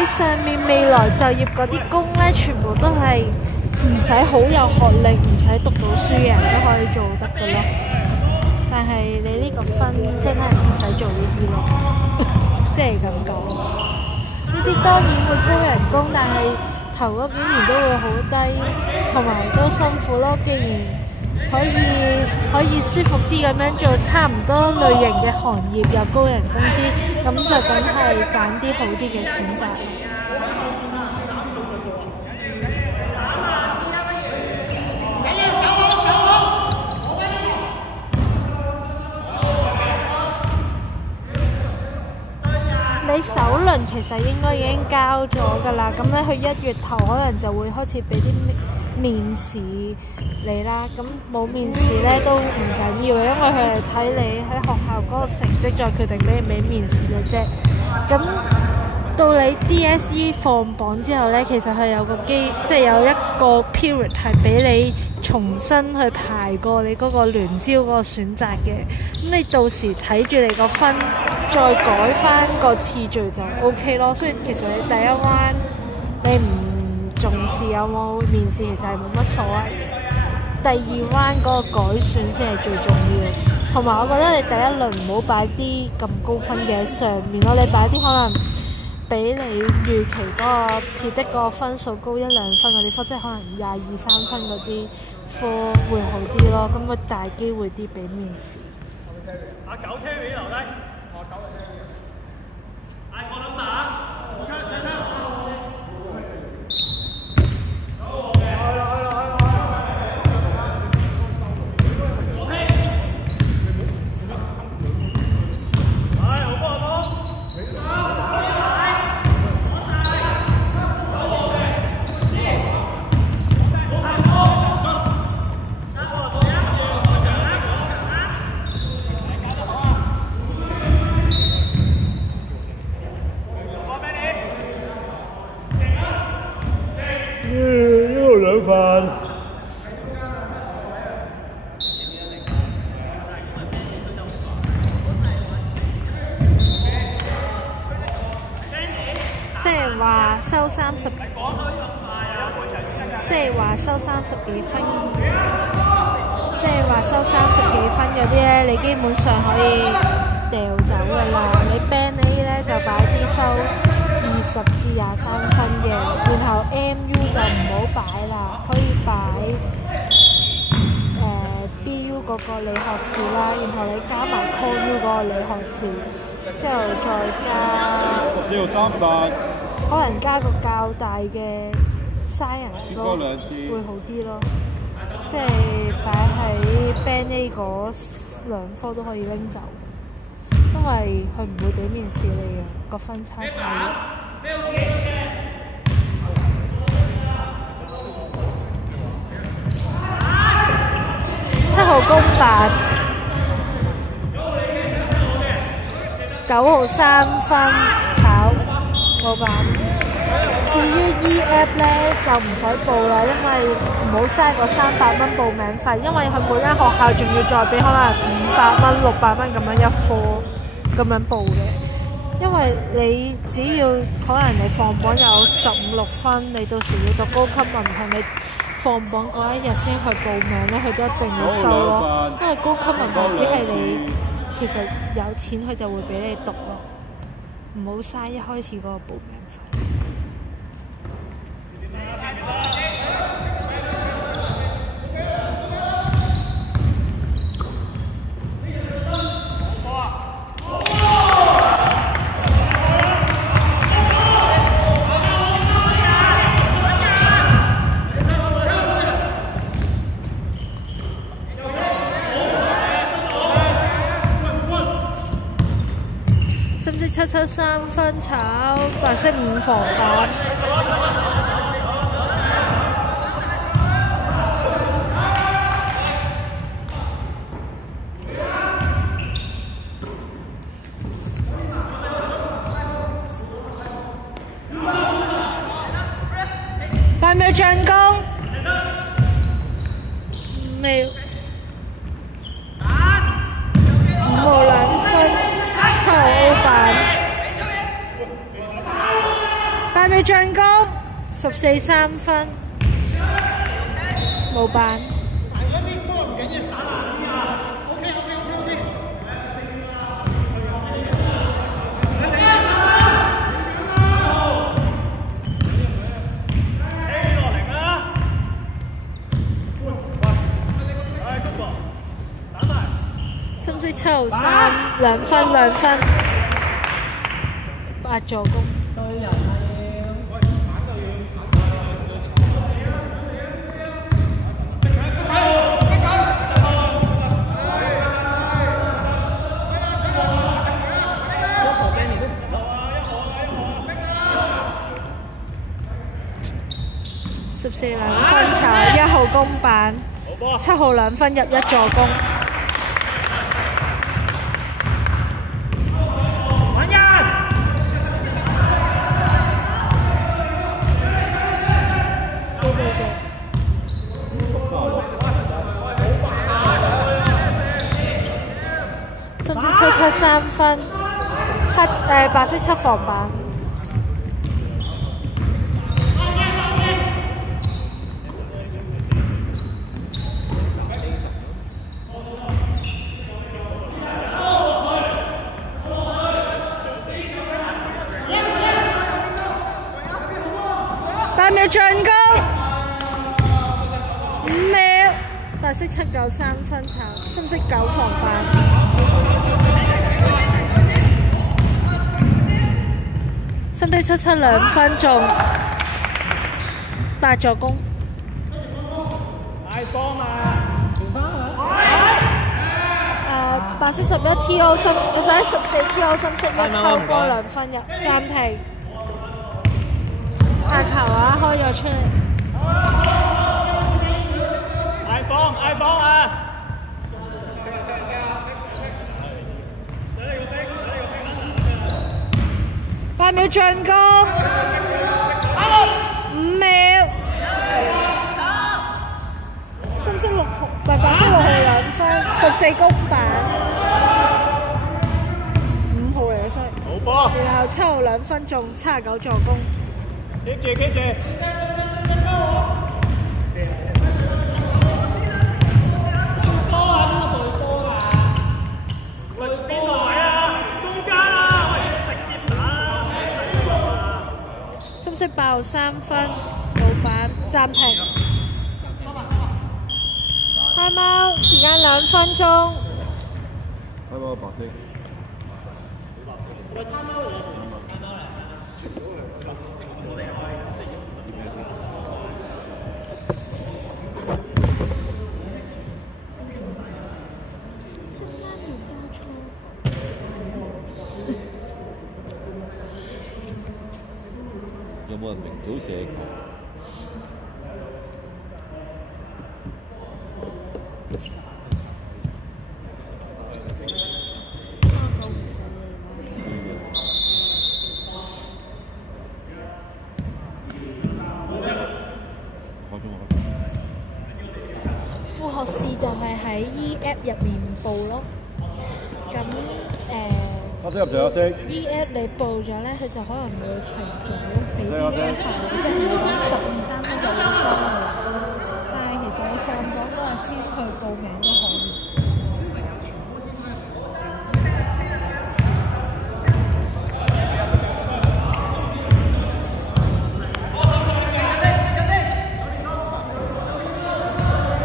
你上面未來就業嗰啲工咧，全部都係唔使好有學歷，唔使讀到書嘅人都可以做得嘅咯。但係你呢個分真係唔使做呢啲咯，即係咁講。呢啲當然會高人工，但係頭嗰幾年都會好低，同埋都辛苦咯。既然可以舒服啲咁樣做差唔多類型嘅行業，又高人工啲，咁就梗係揀啲好啲嘅選擇。你首輪其實應該已經交咗㗎啦，咁咧佢1月頭可能就會開始俾啲面試你啦。咁冇面試咧都唔緊要，因為佢係睇你喺學校嗰個成績再決定俾唔俾面試嘅啫。咁到你 DSE 放榜之後咧，其實係有個即係有一個 period 係俾你重新去排過你嗰個聯招嗰個選擇嘅。咁你到時睇住你個分，再改翻個次序就 OK 咯。所以其實你第一彎你唔重視有冇面試，其實係冇乜所謂。第二彎嗰個改選先係最重要。同埋我覺得你第一輪唔好擺啲咁高分嘅上面咯，你擺啲可能比你預期嗰個 predict 嗰個分數高1-2分嗰啲科，即係可能22-23分嗰啲科會好啲咯。咁會大機會啲俾面試。阿九車你留低，我9個車。我諗下，上。2分。即係話收30幾分，即係話收30幾分嗰啲咧，你基本上可以掉走㗎啦。你 Band A 咧就擺啲收20至23分嘅，然後 MU 就唔好擺啦，可以擺BU 嗰個理學士啦，然後你加埋 CU 嗰個理學士，之後再加14到30，可能加個較大嘅 science 咯，會好啲咯。即係擺喺 Band A 嗰2科都可以拎走，因為佢唔會俾面試你嘅，個分差太遠。7號公版，9號3分炒老闆。至於 E-App 咧就唔使報啦，因為唔好嘥個300蚊報名費，因為佢每間學校仲要再俾可能500蚊、600蚊咁樣一科咁樣報嘅。因為你只要可能你放榜有15-16分，你到時要讀高級文憑，你放榜嗰一日先去報名咧，佢都一定要收咯。因為高級文憑只係你其實有錢佢就會俾你讀咯，唔好嘥一開始嗰個報名費。識唔識773分炒白色5防板？8秒進攻，5秒，5號2分，7號 O 板秒進攻，14-3分，冇板。深色7號32分2分，8助攻。14兩分炒1號公板，7號2分入1助攻。深色7-7 3分，白色7防板。8秒進攻，5秒，白色7-9 3分炒，深色9防板。深色7-7 2分中，8助攻。大幫啊！白色11 T.O 深，白色14 T.O 深色1偷波2分入，暫停。壓球啊，開咗出嚟。嗌幫啊！8秒進攻，5秒。深色6號，白色6號2分，14公板，5號嚟嘅衰。好波。然後7號2分中，79助攻。keep 住。深色8號3分，冇板，暫停。開貓，時間2分鐘。開貓白色。有冇人明早射球？副學士就係喺 E-App 入面報咯，咁黑色入場，黑色。E-App 你報咗咧，佢就可能會提早俾啲飯，即係你講12-3分就會收㗎啦。但係其實你放榜嗰日先去報名都可以。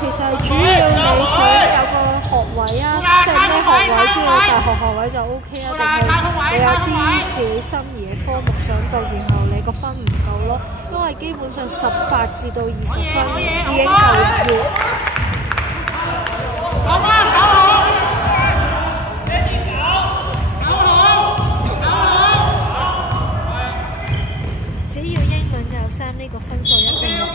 其實主要你想有個學位啊，即係咩學位之類，大學學位就 OK 啊，定係你有啲自己心儀嘅科目想讀，然後你個分唔夠咯，因為基本上18至到20分已經夠要。只要英文有3呢個分數一定入到。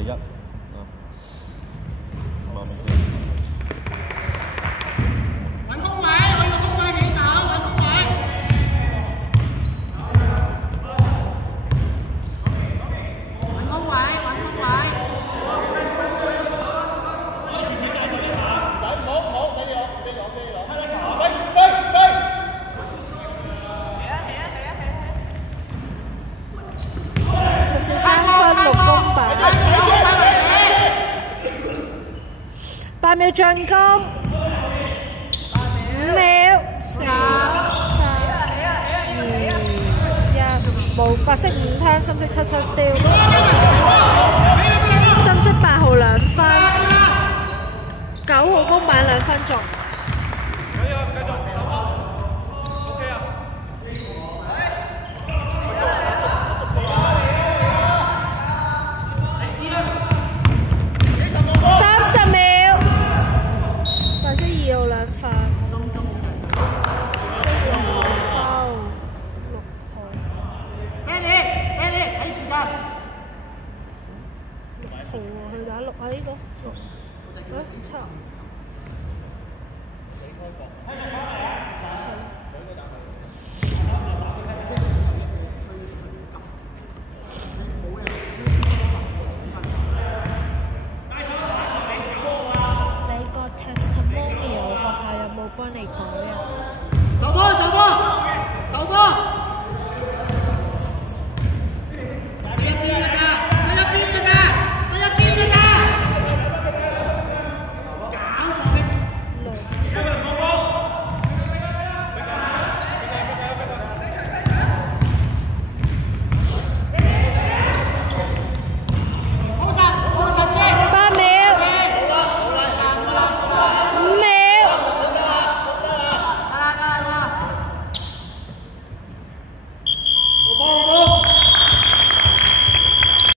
41揾空位，我要空位起手。8秒進攻，5秒，4、3、2、1，冇白色5攤，深色7 steal， 深色8號2分，9號公版2分鐘。7